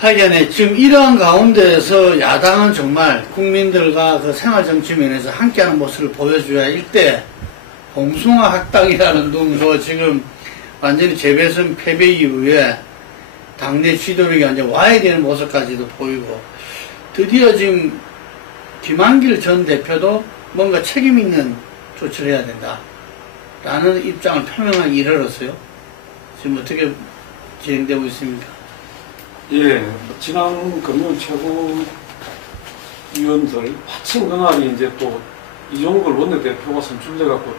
하여간에 지금 이러한 가운데에서 야당은 정말 국민들과 그 생활정치 면에서 함께하는 모습을 보여줘야 일대 봉숭아 학당이라는 둥서 지금 완전히 재배선 패배 이후에 당내 지도력이 완전 와야 되는 모습까지도 보이고 드디어 지금 김한길 전 대표도 뭔가 책임 있는 조치를 해야 된다 라는 입장을 표명하기 이르렀어요. 지금 어떻게 진행되고 있습니까? 예, 지난 금융 최고위원들 마침 그날이 이제 또 이종걸 원내대표가 선출돼갖고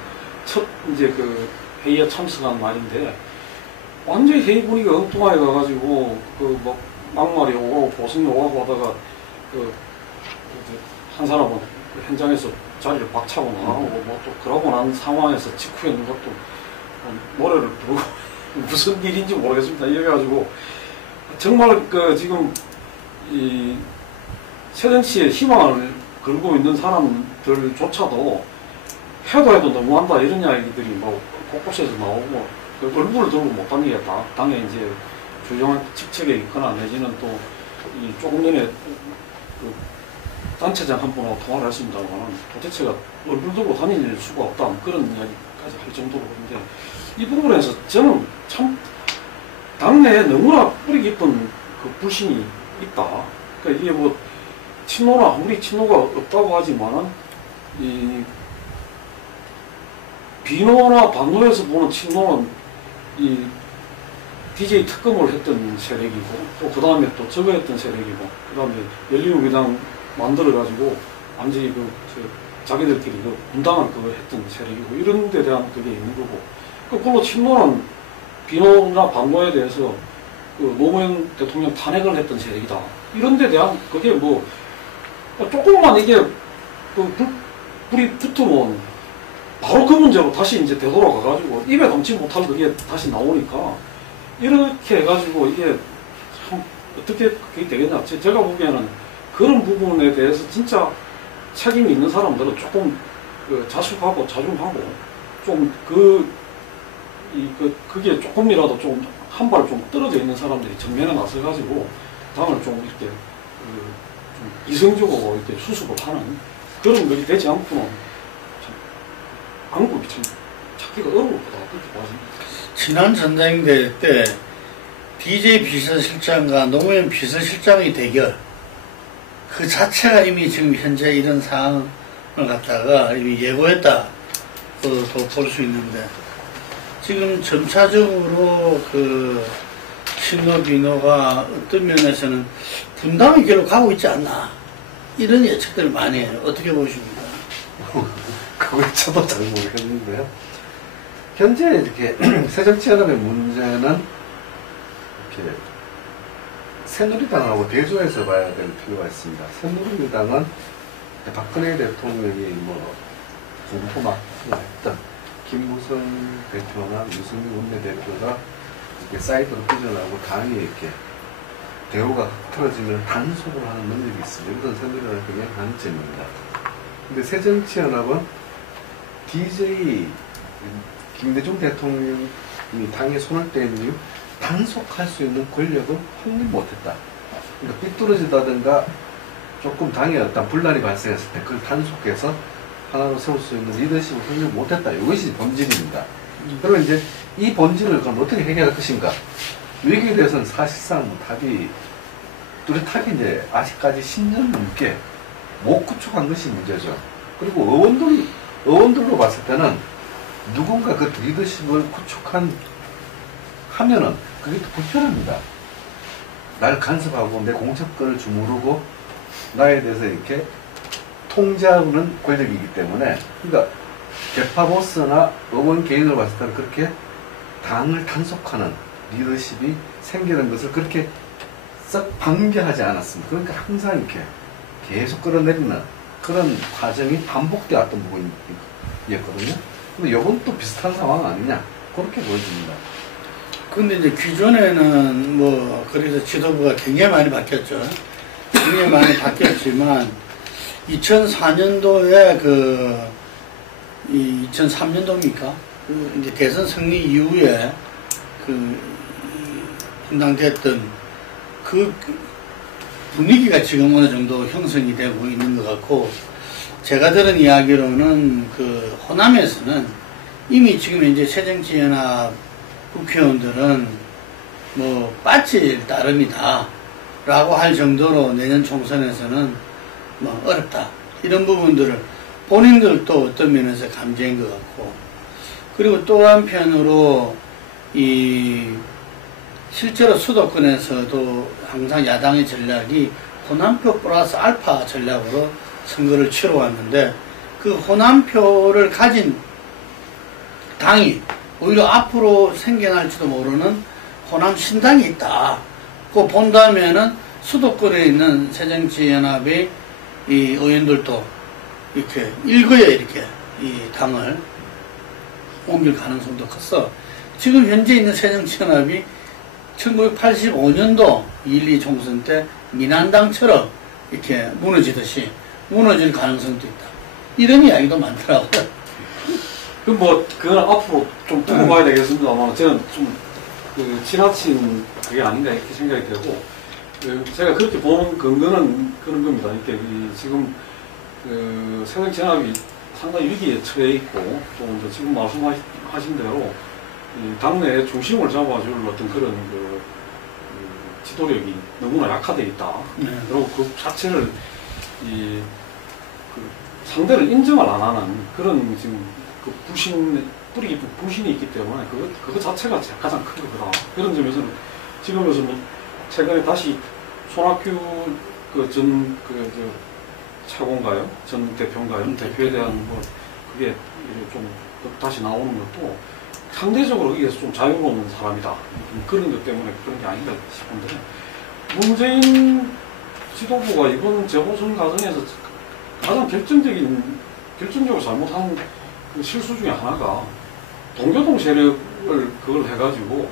첫 이제 그 회의에 참석한 날인데 완전히 회의 분위기가 엉뚱하게 가가지고 그 뭐 막말이 오가고 보승이 오가고 하다가 그 한 사람은 현장에서 자리를 박차고 나가고 뭐 또 그러고 난 상황에서 직후에 누가 또 노래를 부르고 무슨 일인지 모르겠습니다. 이래가지고 정말 그 지금 이 새정치에 희망을 걸고 있는 사람들조차도 해도 너무한다 이런 이야기들이 뭐 곳곳에서 나오고 그 얼굴을 들고 못 다니겠다. 당에 이제 주요한 직책에 있거나 내지는 또 이 조금 전에 그 단체장 한 분하고 통화를 했습니다만 도대체가 얼굴 들고 다닐 수가 없다 그런 이야기까지 할 정도로 그런데 이 부분에서 저는 참 당내에 너무나 뿌리 깊은 그 불신이 있다. 그러니까 이게 뭐 친노나 아무리 친노가 없다고 하지만은 이 비노나 반노에서 보는 친노는 이 DJ 특검을 했던 세력이고 또 그 다음에 또 저거 했던 세력이고 그 다음에 열린우리당 만들어가지고 완전히 그 자기들끼리 그 분당을 그거 했던 세력이고 이런 데 대한 그게 있는 거고 그걸로 친노는 비노나 반노에 대해서 그 노무현 대통령 탄핵을 했던 세력이다. 이런 데 대한 그게 뭐 조금만 이게 그 불이 붙으면 바로 그 문제로 다시 이제 되돌아가가지고 입에 담지 못할 그게 다시 나오니까 이렇게 해가지고 이게 참 어떻게 그게 되겠냐. 제가 보기에는 그런 부분에 대해서 진짜 책임이 있는 사람들은 조금 그 자숙하고 자중하고 좀 그게 조금이라도 좀 한 발 좀 떨어져 있는 사람들이 정면에 나서가지고 당을 좀 이렇게 좀 이성적으로 이렇게 수습을 하는 그런 것이 되지 않고는 참 방법이 참 찾기가 어려울 거다 그렇게 봐집니다. 지난 전당대회 때 DJ 비서실장과 노무현 비서실장의 대결 그 자체가 이미 지금 현재 이런 상황을 갖다가 이미 예고했다 또 볼 수 있는데 지금 점차적으로 그 친노 비노가 어떤 면에서는 분당의 길로 가고 있지 않나 이런 예측들을 많이 해요. 어떻게 보십니까? 그걸 저도 잘 모르겠는데요. 현재 이렇게 새정치연합의 문제는 이렇게 새누리당하고 대조해서 봐야 될 필요가 있습니다. 새누리당은 박근혜 대통령이 뭐 공포막 했던 김무성 대표나 유승민 원내대표가 이렇게 사이드로 삐져나오고 당이 이렇게 대우가 틀어지면 단속을 하는 능력이 있습니다. 이것은 새누리당의 굉장히 강점입니다. 근데 새정치연합은 DJ 김대중 대통령이 당에 손을 뗀 이후 단속할 수 있는 권력을 확립 못했다. 그러니까 삐뚤어지다든가 조금 당에 어떤 분란이 발생했을 때 그걸 단속해서 하나로 세울 수 있는 리더십을 확립 못했다. 이것이 본질입니다. 그러면 이제 이 본질을 그럼 어떻게 해결할 것인가? 여기에 대해서는 사실상 답이 뚜렷하게 이제 아직까지 10년 넘게 못 구축한 것이 문제죠. 그리고 의원들로 봤을 때는 누군가 그 리더십을 하면은 그게 또 불편합니다. 날 간섭하고 내 공천권을 주무르고 나에 대해서 이렇게 통제하는 권력이기 때문에 그러니까 개파 보스나 의원 개인으로 봤을 때는 그렇게 당을 단속하는 리더십이 생기는 것을 그렇게 썩 반겨하지 않았습니다. 그러니까 항상 이렇게 계속 끌어내리는 그런 과정이 반복되어 왔던 부분이었거든요. 근데 이건 또 비슷한 상황 아니냐 그렇게 보여집니다. 근데 이제 기존에는 뭐 그래서 지도부가 굉장히 많이 바뀌었죠. 굉장히 많이 바뀌었지만 2004년도에 2003년도입니까? 이제 대선 승리 이후에 분당됐던 분위기가 지금 어느 정도 형성이 되고 있는 것 같고, 제가 들은 이야기로는 그 호남에서는 이미 지금 이제 새정치연합 국회의원들은 뭐 빠질 따름이다 라고 할 정도로 내년 총선에서는 뭐 어렵다, 이런 부분들을 본인들도 어떤 면에서 감지한 것 같고, 그리고 또 한편으로 실제로 수도권에서도 항상 야당의 전략이 호남표 플러스 알파 전략으로 선거를 치러왔는데, 그 호남표를 가진 당이 오히려 앞으로 생겨날지도 모르는 호남 신당이 있다. 그거 본다면은 수도권에 있는 새정치연합의 이 의원들도 이렇게 일거에 이렇게 이 당을 옮길 가능성도 컸어. 지금 현재 있는 새정치연합이 1985년도 1.2 총선 때 민한당처럼 이렇게 무너지듯이 무너질 가능성도 있다, 이런 이야기도 많더라고요. 그건 앞으로 좀 두고 봐야 되겠습니다만, 저는 좀 지나친 그게 아닌가 이렇게 생각이 되고, 제가 그렇게 보는 근거는 그런 겁니다. 이렇게 지금 새정치연합이 상당히 위기에 처해 있고, 또 이제 지금 말씀하신 대로 당내의 중심을 잡아줄 어떤 그런 지도력이 너무나 약화되어 있다. 그리고 그 자체를 상대를 인정을 안 하는 그런 지금 그 뿌리 깊은 부신이 있기 때문에 그거 자체가 가장 큰 거다. 그런 점에서는 지금에서 뭐 최근에 다시 손학규 차고인가요? 전 대표인가요? 대표에 대한 뭐 그게 좀 다시 나오는 것도 상대적으로 여기에서 좀 자유로운 사람이다, 그런 것 때문에 그런 게 아닌가 싶은데, 문재인 지도부가 이번 재보선 과정에서 가장 결정적으로 잘못한 그 실수 중에 하나가 동교동 세력을 그걸 해가지고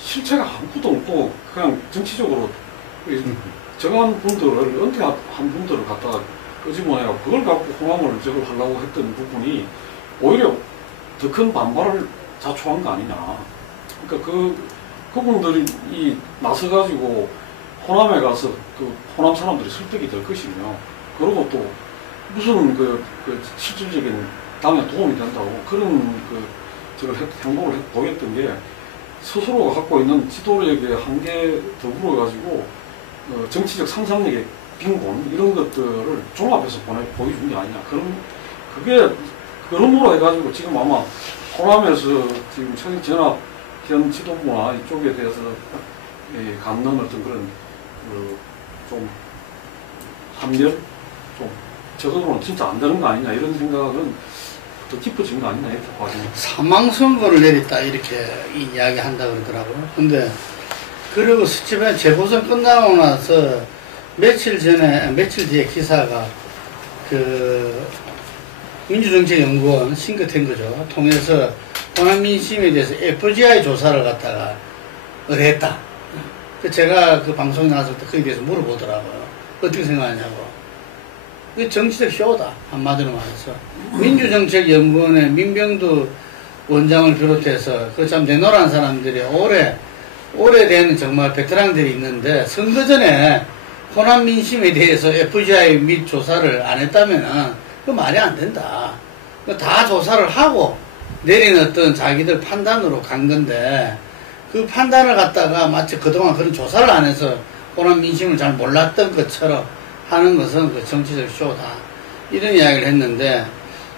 실체가 아무것도 없고 그냥 정치적으로 정한 분들을, 은퇴한 분들을 갖다가 끄집어내고 그걸 갖고 호남을 저걸 하려고 했던 부분이 오히려 더 큰 반발을 자초한 거 아니냐. 그러니까 그분들이 나서가지고 호남에 가서 그 호남 사람들이 설득이 될 것이며, 그리고 또 무슨 실질적인 당에 도움이 된다고 그런 행동을 보였던 게, 스스로가 갖고 있는 지도력의 한계 더불어 가지고 정치적 상상력의 빈곤, 이런 것들을 종합해서 보여준 게 아니냐. 그럼으로 해가지고 지금 아마 호남에서 지금 새정치연합 현 지도부나 이쪽에 대해서 갖는 어떤 그런 좀 합력, 좀 저거로는 진짜 안 되는 거 아니냐, 이런 생각은 더 깊어진 거 아니냐, 이렇게 봐집니다. 사망선고를 내렸다, 이렇게 이야기한다 그러더라고요. 근데 그리고 수치면 재보선 끝나고 나서 며칠 뒤에 기사가 민주정책연구원 싱크탱 거죠. 통해서 호남 민심에 대해서 FGI 조사를 갖다가 의뢰했다. 제가 그 방송에 나왔을 때 거기에 대해서 물어보더라고요. 어떻게 생각하냐고. 이게 정치적 쇼다, 한마디로 말해서. 민주정책연구원의 민병두 원장을 비롯해서 그 참 내노란 사람들이 오래된 정말 베테랑들이 있는데, 선거 전에 호남 민심에 대해서 FGI 및 조사를 안 했다면은 그 말이 안 된다. 다 조사를 하고 내린 어떤 자기들 판단으로 간 건데, 그 판단을 갖다가 마치 그동안 그런 조사를 안 해서 호남 민심을 잘 몰랐던 것처럼 하는 것은 그 정치적 쇼다, 이런 이야기를 했는데,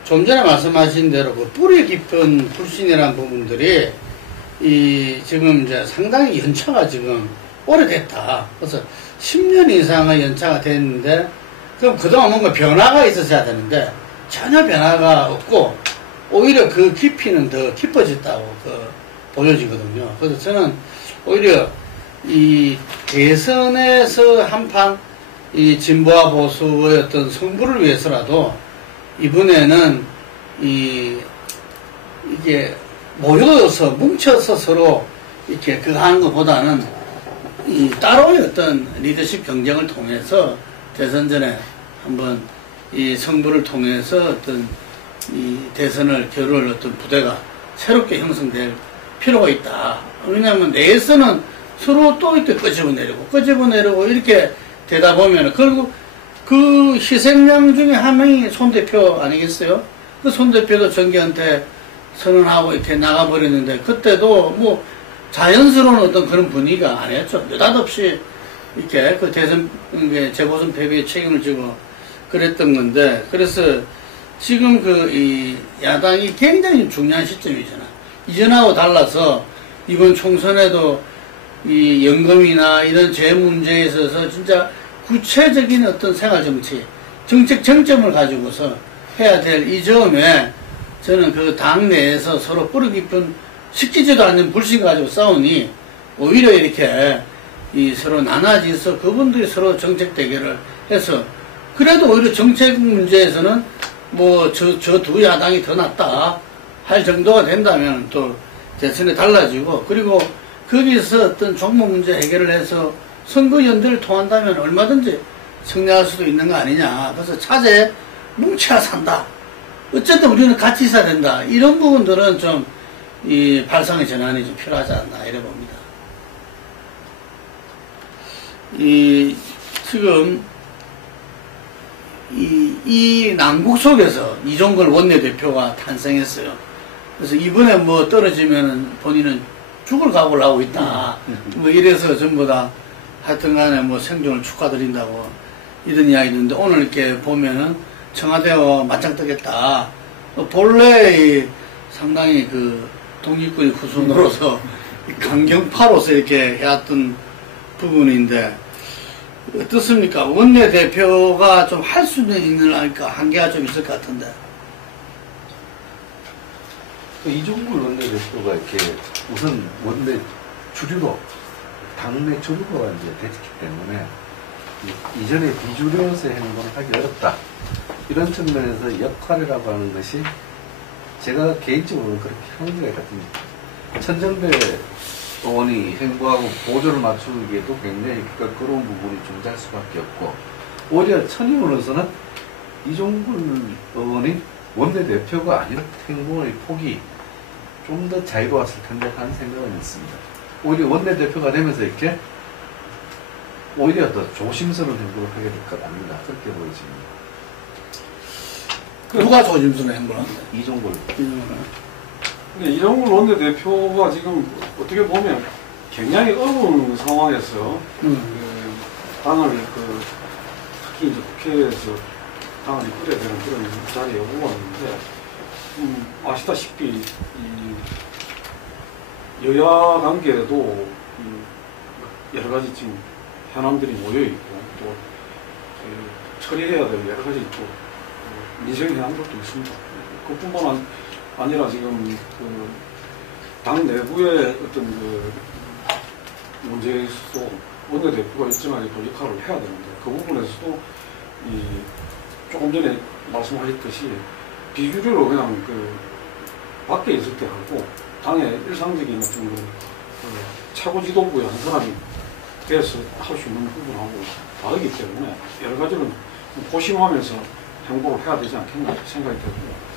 좀 전에 말씀하신 대로 그 뿌리 깊은 불신이라는 부분들이 지금 이제 상당히 연차가 지금 오래됐다. 그래서 10년 이상의 연차가 됐는데, 그럼 그동안 뭔가 변화가 있었어야 되는데 전혀 변화가 없고 오히려 그 깊이는 더 깊어졌다고 보여지거든요. 그래서 저는 오히려 이 대선에서 한판 이 진보와 보수의 어떤 승부를 위해서라도 이번에는 이게 모여서 뭉쳐서 서로 이렇게 그거 하는 것보다는 따로의 어떤 리더십 경쟁을 통해서 대선 전에 한번 이 승부를 통해서 어떤 이 대선을 겨룰 어떤 부대가 새롭게 형성될 필요가 있다. 왜냐하면 내에서는 서로 또 이렇게 끄집어내려고 이렇게 되다 보면은, 그리고 그 희생양 중에 한 명이 손 대표 아니겠어요? 그 손 대표도 정계한테 선언하고 이렇게 나가버렸는데, 그때도 뭐 자연스러운 어떤 그런 분위기가 아니었죠. 느닷없이 이렇게 그 대선, 재보선 패배에 책임을 지고 그랬던 건데, 그래서 지금 이 야당이 굉장히 중요한 시점이잖아. 이전하고 달라서 이번 총선에도 이 연금이나 이런 재 문제에 있어서 진짜 구체적인 어떤 생활정치, 정책 정점을 가지고서 해야 될 이 점에 저는 그 당 내에서 서로 뿌리 깊은 시키지도 않는 불신 가지고 싸우니 오히려 이렇게 서로 나눠져서 그분들이 서로 정책 대결을 해서 그래도 오히려 정책 문제에서는 뭐 저 두 야당이 더 낫다 할 정도가 된다면 또 대선에 달라지고 그리고 거기서 어떤 종목 문제 해결을 해서 선거 연대를 통한다면 얼마든지 승리할 수도 있는 거 아니냐. 그래서 차제 뭉쳐야 산다. 어쨌든 우리는 같이 있어야 된다. 이런 부분들은 좀 이 발상의 전환이 좀 필요하지 않나 이래 봅니다. 지금 이 난국 속에서 이종걸 원내대표가 탄생했어요. 그래서 이번에 뭐 떨어지면은 본인은 죽을 각오를 하고 있다. 뭐 이래서 전부 다 하여튼 간에 뭐 생존을 축하드린다고 이런 이야기 있는데 오늘 이렇게 보면은 청와대와 맞짱 뜨겠다. 본래 상당히 그 독립군의 후손으로서 강경파로서 이렇게 해왔던 부분인데 어떻습니까? 원내대표가 좀 할 수 있는 한계가 좀 있을 것 같은데. 이종걸 원내대표가 이렇게 우선 주류로 당내 주류가 이제 됐기 때문에 이전에 비주류로서의 행동을 하기 어렵다. 이런 측면에서 역할이라고 하는 것이 제가 개인적으로는 그렇게 한계가 있거든요. 천정배 의원이 행보하고 보조를 맞추기에도 굉장히 껄끄러운 부분이 존재할 수밖에 없고 오히려 천의원으로서는 이종걸 의원이 원내대표가 아니라 행보의 폭이 좀 더 자유로웠을 텐데 하는 생각은 있습니다. 오히려 원내대표가 되면서 이렇게 오히려 더 조심스러운 행보를 하게 될 것 같습니다. 그렇게 보여집니다. 누가 조심스러운 행보를 한다? 이종걸. 근데 이종걸 원내대표가 지금 어떻게 보면 굉장히 어려운 상황에서 당을 특히 이제 국회에서 당을 이끌어야 되는 그런 자리에 오고 왔는데 아시다시피 이 여야 관계에도 여러 가지 지금 현안들이 모여 있고 또 처리해야 될 여러 가지 또 민생 현안들도 있습니다. 그뿐만 아니라 지금 당 내부의 어떤 문제에서도 원내대표가 일정하게 또 역할을 해야 되는데 그 부분에서도 조금 전에 말씀하셨듯이 비주류로 그냥 밖에 있을 때 하고 당의 일상적인 어떤 최고 지도부의 한 사람이 돼서 할 수 있는 부분하고 다르기 때문에 여러 가지를 고심하면서 행보를 해야 되지 않겠나 생각이 되고요.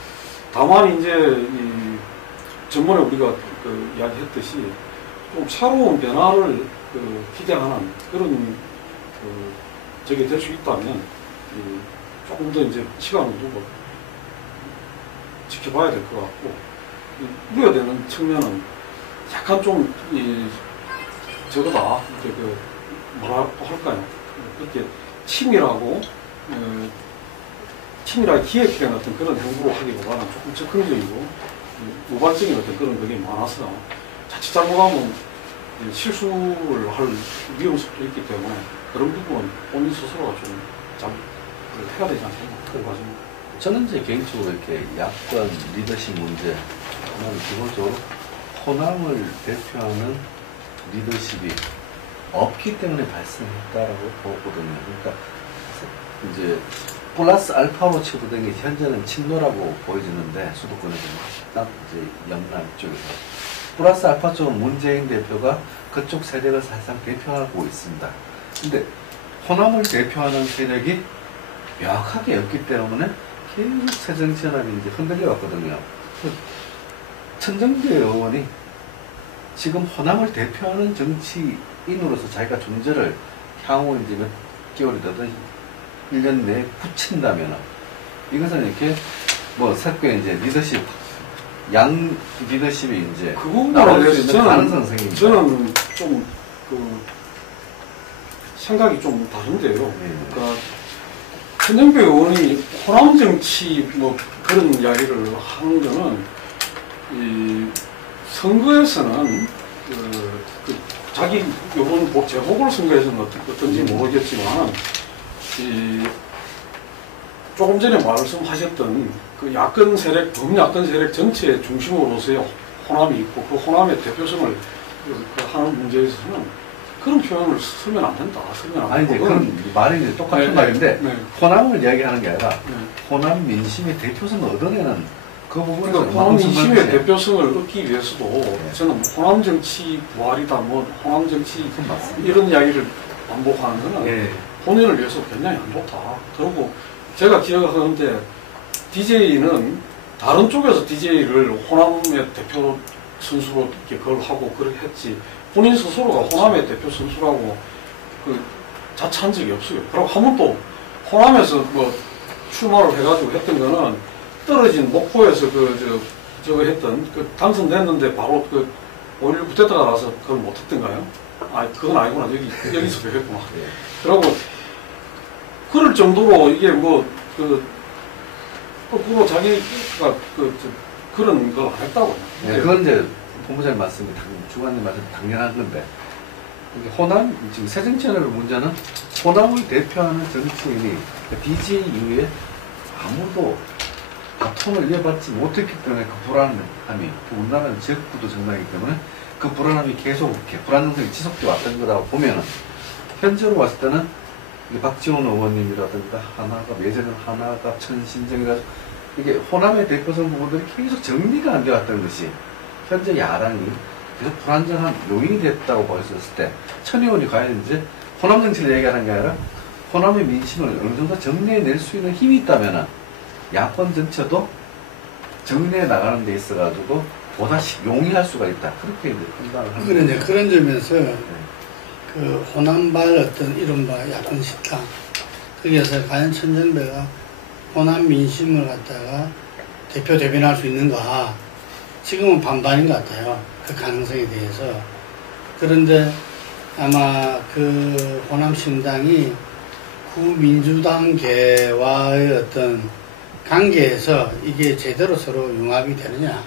다만 이제 전번에 우리가 이야기했듯이 좀 새로운 변화를 기대하는 그런 적이 될 수 있다면 조금 더 이제 시간을 두고 지켜봐야 될 것 같고 우려되는 측면은 약간 좀 저거다 뭐라고 할까요? 이렇게 치밀하게 기획된 어떤 그런 행보를 하기보다는 조금 적극적이고 우발적인 어떤 그런 것이 많아서 자칫 잘못하면 실수를 할 위험성도 있기 때문에 그런 부분은 본인 스스로가 좀 잘 해야 되지 않겠나 그런 과정입니다. 저는 이제 개인적으로 이렇게 야권 리더십 문제, 기본적으로 호남을 대표하는 리더십이 없기 때문에 발생했다라고 보거든요. 그러니까 이제 플러스 알파로 치부된 게 현재는 친노라고 보여지는데 수도권에서 딱 이제 영남 쪽에서 플러스 알파 쪽은 문재인 대표가 그쪽 세력을 사실상 대표하고 있습니다. 근데 호남을 대표하는 세력이 명확하게 없기 때문에 계속 새정치연합이 이제 흔들려 왔거든요. 천정배 의원이 지금 호남을 대표하는 정치인으로서 자기가 존재를 향후 이제 6개월이 되든 1년 내에 붙인다면 이것은 이렇게 뭐 사건의 이제 리더십, 양 리더십이 이제 그 부분에 나올 수 대해서 있는 가능성 생깁니다. 저는 좀 생각이 좀 다른데요. 네. 그러니까 천정배 의원이 호남 정치 뭐 그런 이야기를 하는 거는 이 선거에서는 자기 요번 재보궐선거에서는 어떤지 모르겠지만 이 조금 전에 말씀하셨던 그 야권 세력, 범야권 세력 전체의 중심으로서의 호남이 있고 그 호남의 대표성을 하는 문제에서는 그런 표현을 쓰면 안 된다. 쓰면 안 아니, 이제 되고. 그런 말이 이제 똑같은 네, 말인데, 네. 호남을 이야기하는 게 아니라, 네. 호남 민심의 대표성을 얻어내는 그 부분을 그러니까 호남 민심의 대표성을 얻기 위해서도 저는 호남 정치 부활이다, 뭐 호남 정치 맞습니다. 이런 이야기를 반복하는 거는 예. 본인을 위해서 굉장히 안 좋다. 그리고 제가 기억하는데 DJ는 다른 쪽에서 DJ를 호남의 대표 선수로 이렇게 그걸 하고 그렇게 했지 본인 스스로가 호남의 대표 선수라고 자처한 적이 없어요. 그리고 한 번도 호남에서 뭐 출마를 해가지고 했던 거는 떨어진 목포에서 저거 했던 당선됐는데 바로 5.16 쿠데타가 나서 그걸 못했던가요? 아, 그건 아니구나. 여기서 배웠구나. 그리고 그럴 정도로 이게 거꾸로 자기가 그런 걸 안 했다고요. 네, 그건 이제 본부장님 말씀이 주관님 말씀이 당연한 건데, 호남, 지금 새정치연합의 문제는 호남을 대표하는 정치인이 DJ 이후에 아무도 바통을 이어받지 못했기 때문에 그 불안함이, 우리나라는 지역구도 정당이기 때문에 그 불안함이 계속 이렇게 불안정성이 지속돼 왔던 거라고 보면은, 현재로 봤을 때는 박지원 의원님이라든가 예전에는 하나가 천신정이라서 이게 호남의 대표성 부분들이 계속 정리가 안 되었던 것이 현재 야당이 계속 불안정한 요인이 됐다고 보였을 때 천 의원이 과연 이제 호남 정치를 얘기하는 게 아니라 호남의 민심을 어느 정도 정리해낼 수 있는 힘이 있다면 야권 전체도 정리해 나가는 데 있어가지고 보다 용이할 수가 있다. 그렇게 이제 판단을 합니다. 그런 점에서 그 호남발 어떤 이른바 야권 식당 거기에서 과연 천정배가 호남 민심을 갖다가 대변할 수 있는가 지금은 반반인 것 같아요. 그 가능성에 대해서. 그런데 아마 그 호남신당이 구민주당계와의 어떤 관계에서 이게 제대로 서로 융합이 되느냐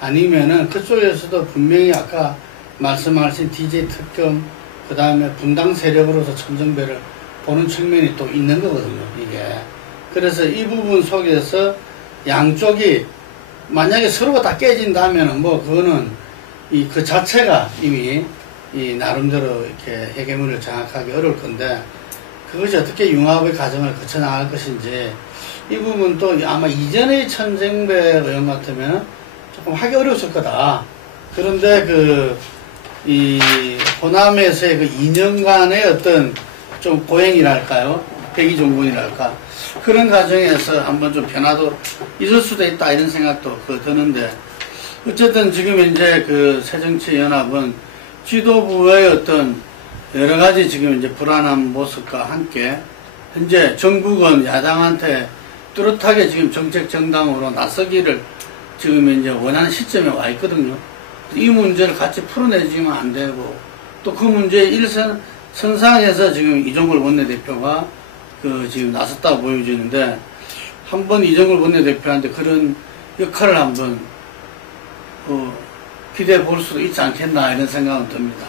아니면은 그쪽에서도 분명히 아까 말씀하신 DJ 특검 그 다음에 분당 세력으로서 천정배를 보는 측면이 또 있는 거거든요, 이게. 그래서 이 부분 속에서 양쪽이 만약에 서로가 다 깨진다면은 그거는 그 자체가 이미 나름대로 이렇게 해결문을 장악하기 어려울 건데 그것이 어떻게 융합의 과정을 거쳐 나갈 것인지 이 부분도 아마 이전의 천정배 의원 같으면 조금 하기 어려웠을 거다. 그런데 이 호남에서의 그 2년간의 어떤 좀 고행이랄까요? 백의종군이랄까? 그런 과정에서 한번 좀 변화도 있을 수도 있다 이런 생각도 드는데 어쨌든 지금 이제 그 새정치연합은 지도부의 어떤 여러 가지 지금 이제 불안한 모습과 함께 현재 전국은 야당한테 뚜렷하게 지금 정책 정당으로 나서기를 지금 이제 원하는 시점에 와 있거든요. 이 문제를 같이 풀어내지면 안 되고 또 그 문제의 일선상에서 지금 이종걸 원내대표가 지금 나섰다고 보여지는데 한번 이종걸 원내대표한테 그런 역할을 한번 기대해 볼 수도 있지 않겠나 이런 생각은 듭니다.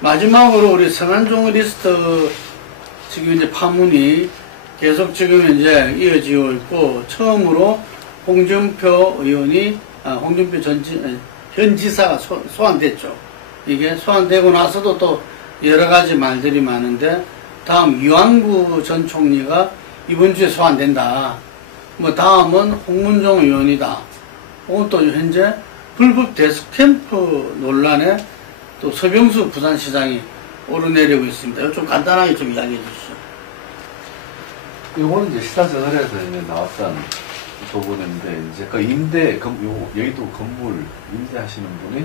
마지막으로 우리 성한종 리스트 지금 이제 파문이 계속 지금 이제 이어지고 있고 처음으로 홍준표 의원이 홍준표 현 지사가 소환됐죠. 이게 소환되고 나서도 또 여러 가지 말들이 많은데 다음 유한구 전 총리가 이번 주에 소환된다. 다음은 홍문종 의원이다. 또 현재 불법 데스캠프 논란에 또 서병수 부산시장이 오르내리고 있습니다. 이거 좀 간단하게 좀 이야기해 주시죠. 이거는 이제 시사저널에서 이제 나왔던 부분인데 이제 그 여의도 건물 임대하시는 분이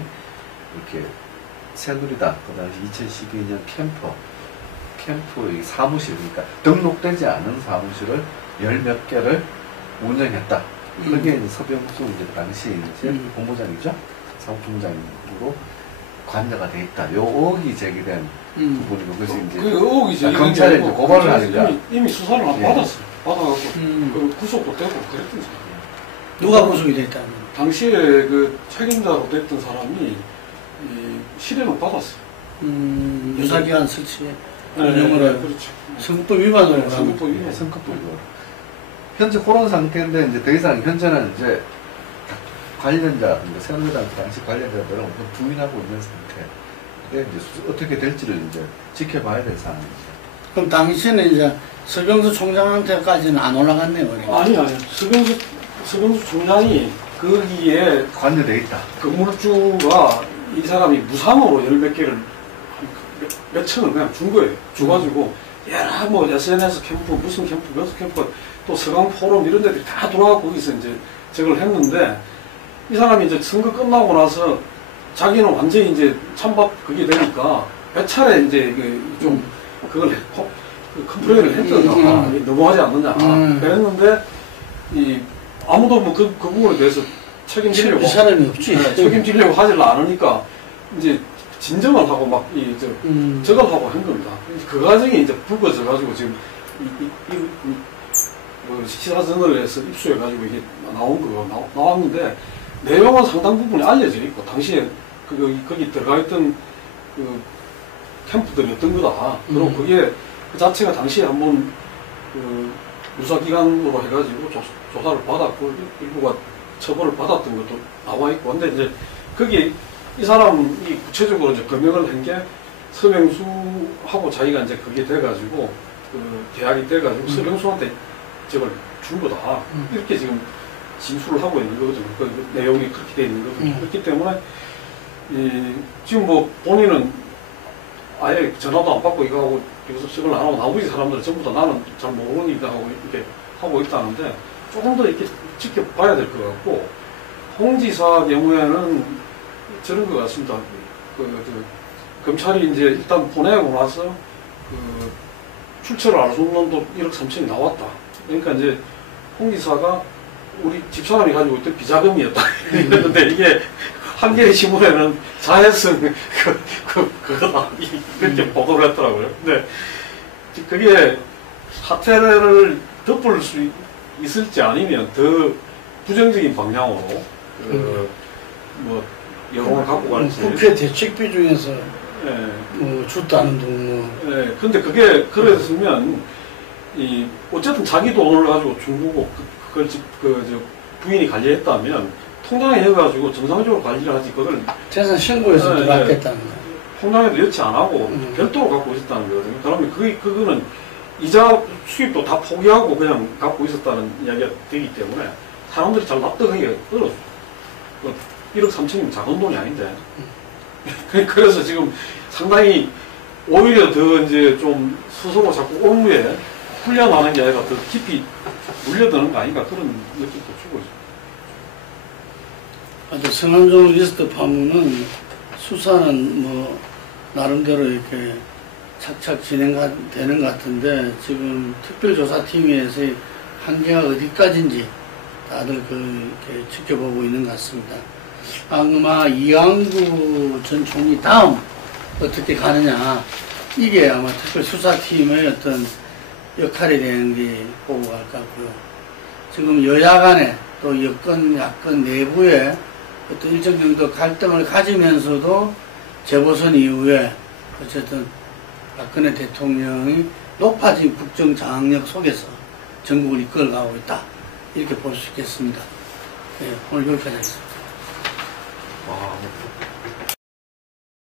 이렇게 새누리당 그 당시 2012년 캠퍼 캠프의 사무실, 그러니까 등록되지 않은 사무실을 열 몇 개를 운영했다. 그게 이제 서병수 이제 당시 이제 본부장이죠. 사무총장으로 관여가 돼 있다. 요 의혹이 제기된 부분이고, 그래서 이제 그 의혹이 제기된 경찰에 게 이제 고발을 경찰에서 하니까 이미 수사를 예. 받았어요. 받아갖고 그 구속도 되고 그랬던 사람. 누가 구속이 됐다는? 당시에 그 책임자로 됐던 사람이 이 실형을 받았어요. 유사기관 설치에 네, 운영을 그렇죠. 선거법 위반으로 하면 선거법 위반. 선거법 위반. 현재 그런 상태인데 이제 더 이상 현재는 이제 관련자, 그러니까 새누리당 당시 관련자들은 모두 부인하고 있는 상태. 근데 이제 어떻게 될지를 이제 지켜봐야 될 상황이죠. 그럼 당시는 이제 서병수 총장한테까지는 안 올라갔네요. 그러니까. 아니 서병수 총장이 거기에 관여돼 있다. 건물주가 이 사람이 무상으로 열 몇 개를 몇 천을 그냥 준 거예요. 줘가지고 야 뭐 SNS 캠프 무슨 캠프 또 서강 포럼 이런 데들이 다 돌아가고 거기서 이제 저걸 했는데 이 사람이 이제 선거 끝나고 나서 자기는 완전히 이제 찬밥 그게 되니까 몇 차례 이제 좀 그걸 컴플레인을 했잖아. 너무하지 않느냐. 그랬는데 이 아무도 뭐 그 부분에 대해서 책임지려고 이 사람이 없지. 네, 책임지려고 하질 않으니까 이제 진정을 하고 막 저걸 하고 한 겁니다. 그 과정이 이제 불거져 가지고 지금 시사저널에서 입수해 가지고 이게 나온 거 나왔는데 내용은 상당 부분이 알려져 있고 당시에 거기 들어가 있던 그 캠프들이 어떤 거다. 그리고 그게 그 자체가 당시에 한번 그 유사기관으로 해가지고 조사를 받았고 일부가 처벌을 받았던 것도 나와 있고. 근데 이제 거기 이 사람이 구체적으로 이제 검역을 한 게 서병수하고 자기가 이제 그게 돼가지고 그 계약이 돼가지고 서병수한테 저걸 준 거다. 이렇게 지금 진술을 하고 있는 거거든요. 그 내용이 그렇게 돼 있는 거거든요. 그렇기 때문에 지금 뭐 본인은 아예 전화도 안 받고 이거 하고 여기서 저걸 안 하고 나머지 사람들은 전부 다 나는 잘 모르니까 하고 이렇게 하고 있다는데 조금 더 이렇게 지켜봐야 될 것 같고, 홍지사 경우에는 저런 것 같습니다. 검찰이 이제 일단 보내고 나서 출처를 알 수 없는 돈 1억 3천이 나왔다. 그러니까 이제 홍지사가 우리 집사람이 가지고 있던 비자금이었다. 그런데 이게 한겨레 신문에는 자해성 그거다 이렇게 보도를 했더라고요. 근데 그게 사태를 덮을 수 있을지 아니면 더 부정적인 방향으로 뭐 여론을 갖고 갈지. 국회 대책비 중에서 예. 뭐 줬다는 돈 뭐. 예. 근데 그게 그랬으면 어쨌든 자기 돈을 가지고 준 거고 그걸 부인이 관리했다면 통장에 넣어가지고 정상적으로 관리를 하지 그걸 재산 신고해서 들어갔겠다는 거. 통장에도 여치 안 하고 별도로 갖고 있었다는 거거든요. 그러면 그거는 이자 수입도 다 포기하고 그냥 갖고 있었다는 이야기가 되기 때문에 사람들이 잘 납득하기가 어려워요. 1억 3천이면 작은 돈이 아닌데. 그래서 지금 상당히 오히려 더 이제 좀 스스로 자꾸 업무에 훈련하는 게 아니라 더 깊이 물려드는 거 아닌가 그런 느낌도 주고 있어요. 성한종 리스트 파문은 수사는 뭐 나름대로 이렇게 착착 진행되는 것 같은데 지금 특별조사팀에서의 한계가 어디까지인지 다들 이렇게 지켜보고 있는 것 같습니다. 아마 이항구 전 총리 다음 어떻게 가느냐 이게 아마 특별수사팀의 어떤 역할이 되는 게 보고 갈 것 같고요. 지금 여야 간에 또 여권 야권 내부에 어떤 일정 정도 갈등을 가지면서도 재보선 이후에 어쨌든 박근혜 대통령이 높아진 국정 장악력 속에서 전국을 이끌어가고 있다. 이렇게 볼 수 있겠습니다. 네, 오늘 여기까지 하겠습니다. 와.